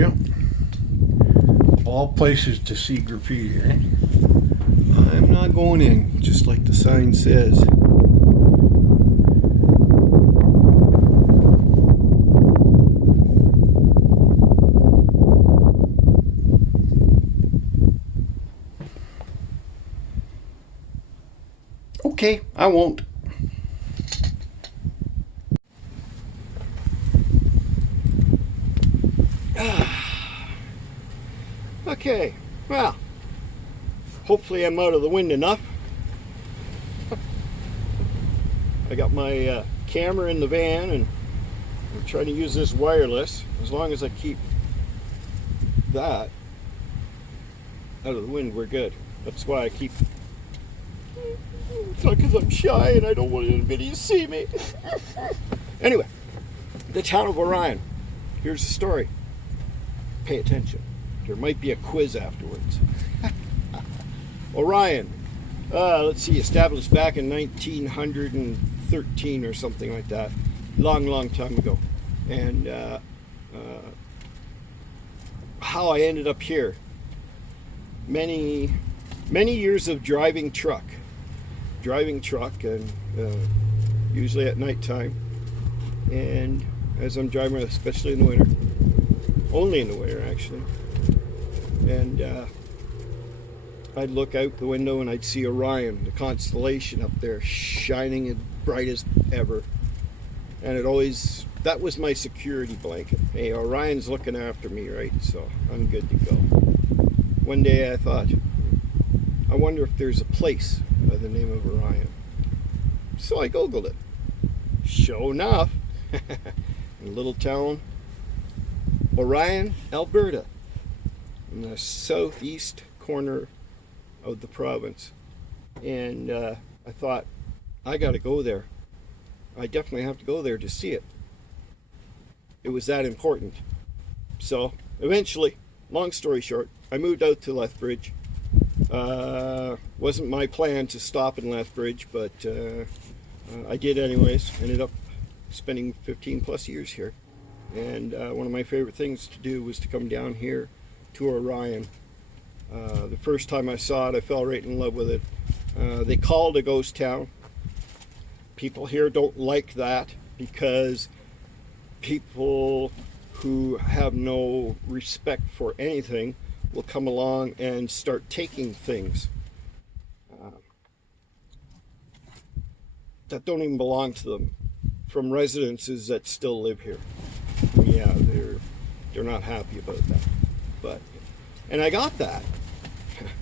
Yep. All places to see graffiti, eh? I'm not going in, just like the sign says. Okay, I won't. Okay, well, hopefully I'm out of the wind enough. I got my camera in the van and I'm trying to use this wireless. As long as I keep that out of the wind, we're good. That's why I keep... It's not because I'm shy and I don't want anybody to see me. Anyway, the town of Orion. Here's the story. Pay attention. There might be a quiz afterwards. Orion, let's see, established back in 1913 or something like that. Long time ago. And how I ended up here. Many years of driving truck and usually at nighttime. And as I'm driving, especially in the winter, only in the winter actually, and I'd look out the window and I'd see Orion, the constellation up there, shining as bright as ever. And that was my security blanket. Hey, Orion's looking after me, right? So I'm good to go. One day I thought, I wonder if there's a place by the name of Orion. So I Googled it. Sure enough, in a little town, Orion, Alberta, in the southeast corner of the province. And I thought, I gotta go there. I definitely have to go there to see it. It was that important. So eventually, long story short, I moved out to Lethbridge. Wasn't my plan to stop in Lethbridge, but I did anyways. Ended up spending 15 plus years here. And one of my favorite things to do was to come down here to Orion. The first time I saw it, I fell right in love with it. They call it a ghost town. People here don't like that because people who have no respect for anything will come along and start taking things that don't even belong to them from residences that still live here. Yeah, they're not happy about that. And I got that.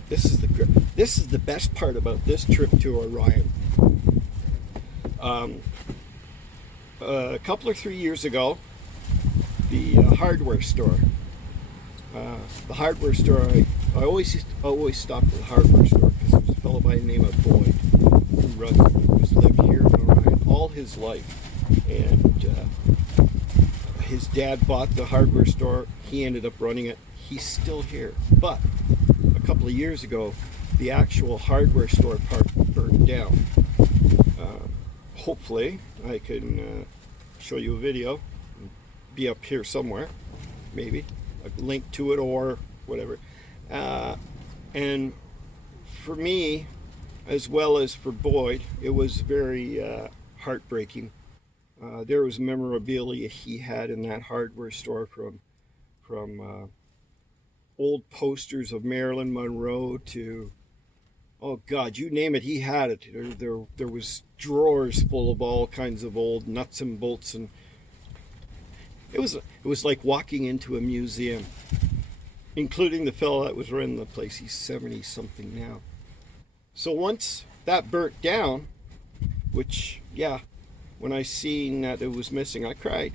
This is the best part about this trip to Orion. A couple or 3 years ago, the hardware store. I always stopped at the hardware store because there was a fellow by the name of Boyd who runs it, who's lived here in Orion all his life, and his dad bought the hardware store. He ended up running it. He's still here, but a couple of years ago, the actual hardware store part burned down. Hopefully, I can show you a video. Be up here somewhere, maybe a link to it or whatever. And for me, as well as for Boyd, it was very heartbreaking. There was memorabilia he had in that hardware store from old posters of Marilyn Monroe to, oh God, you name it, he had it. There was drawers full of all kinds of old nuts and bolts, and it was like walking into a museum, including the fellow that was running the place. He's 70 something now. So once that burnt down, which, yeah, when I seen that it was missing, I cried.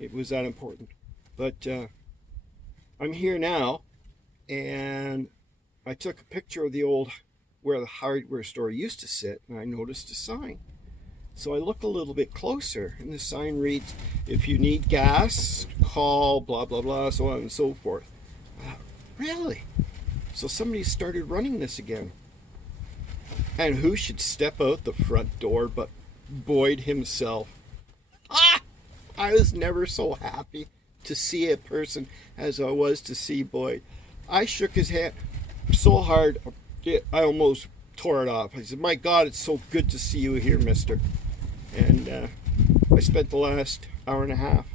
It was that important. But I'm here now, and I took a picture of the old, where the hardware store used to sit, and I noticed a sign. So I look a little bit closer, and the sign reads, if you need gas, call blah blah blah, so on and so forth. Really? So somebody started running this again. And who should step out the front door but Boyd himself? I was never so happy to see a person as I was to see Boyd. I shook his hand so hard, I almost tore it off. I said, my God, it's so good to see you here, mister. And I spent the last hour and a half,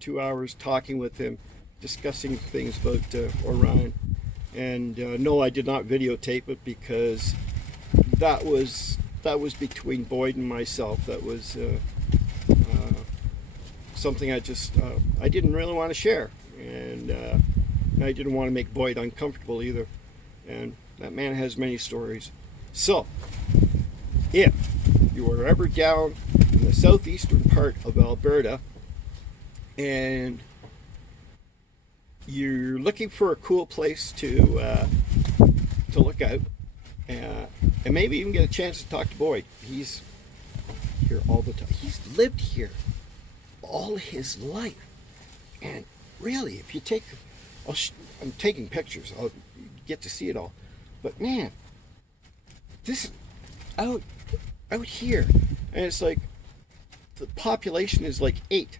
2 hours talking with him, discussing things about Orion. And no, I did not videotape it because that was between Boyd and myself. That was something I didn't really want to share, and I didn't want to make Boyd uncomfortable either. And that man has many stories. So, if you are ever down in the southeastern part of Alberta and you're looking for a cool place to look out, and maybe even get a chance to talk to Boyd. He's here all the time. He's lived here all his life, and really, if you take, I'm taking pictures. I'll get to see it all. But man, this out here, and it's like the population is like 8,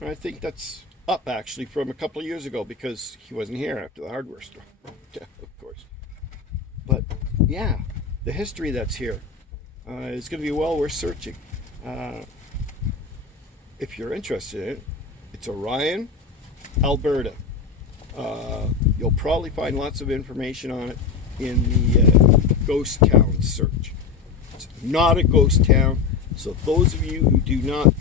and I think that's up actually from a couple of years ago because he wasn't here after the hardware store, of course. But yeah, the history that's here is going to be well worth searching. If you're interested in it, it's Orion, Alberta. You'll probably find lots of information on it in the ghost town search. It's not a ghost town, so those of you who do not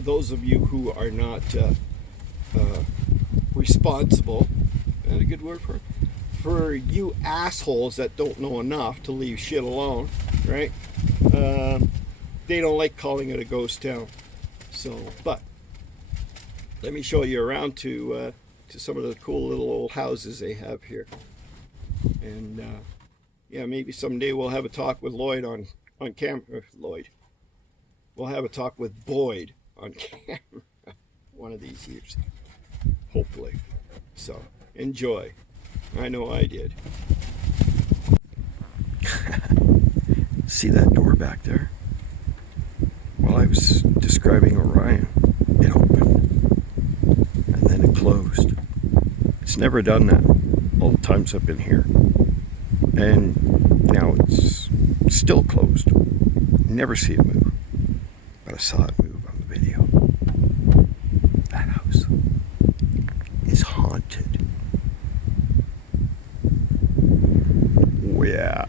those of you who are not responsible, and a good word for you assholes that don't know enough to leave shit alone, right? They don't like calling it a ghost town. So, but let me show you around to some of the cool little old houses they have here. And yeah, maybe someday we'll have a talk with Lloyd on camera. Lloyd. We'll have a talk with Boyd on camera one of these years, hopefully. So enjoy. I know I did. See that door back there? While I was describing Orion, it opened and then it closed. It's never done that all the times I've been here, and now it's still closed. Never see it move, but I saw it move on the video. That house is haunted. Oh yeah,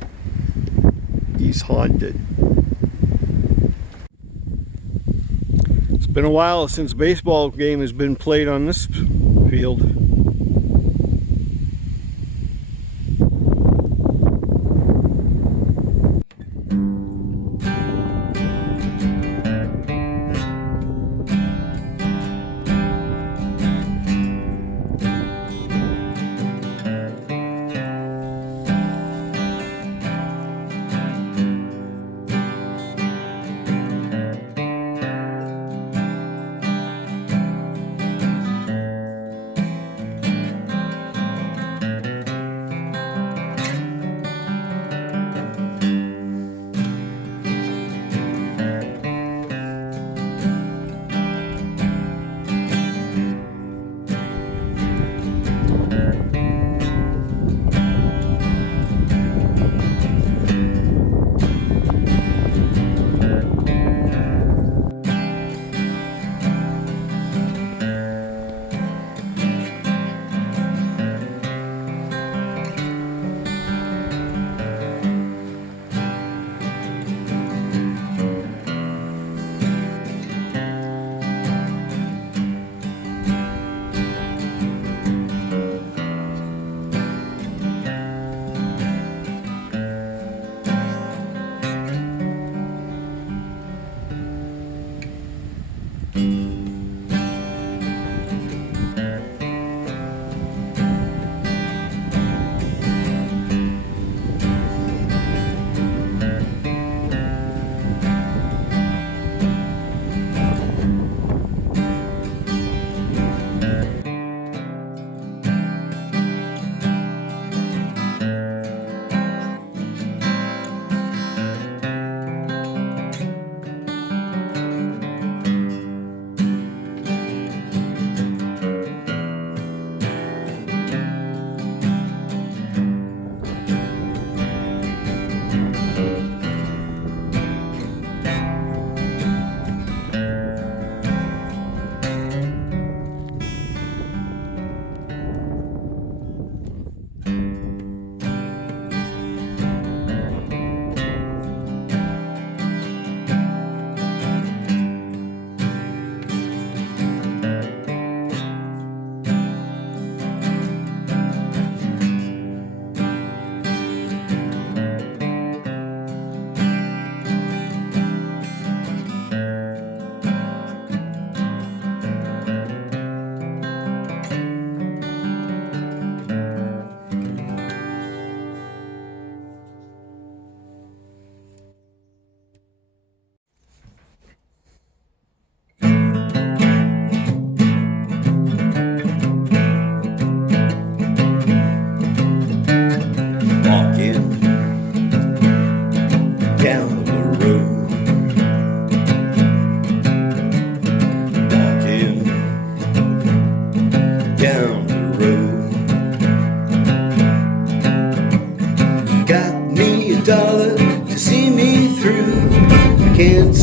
he's haunted. It's been a while since a baseball game has been played on this field.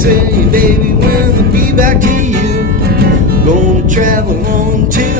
say, baby, when I'll be back to you. Gonna travel on till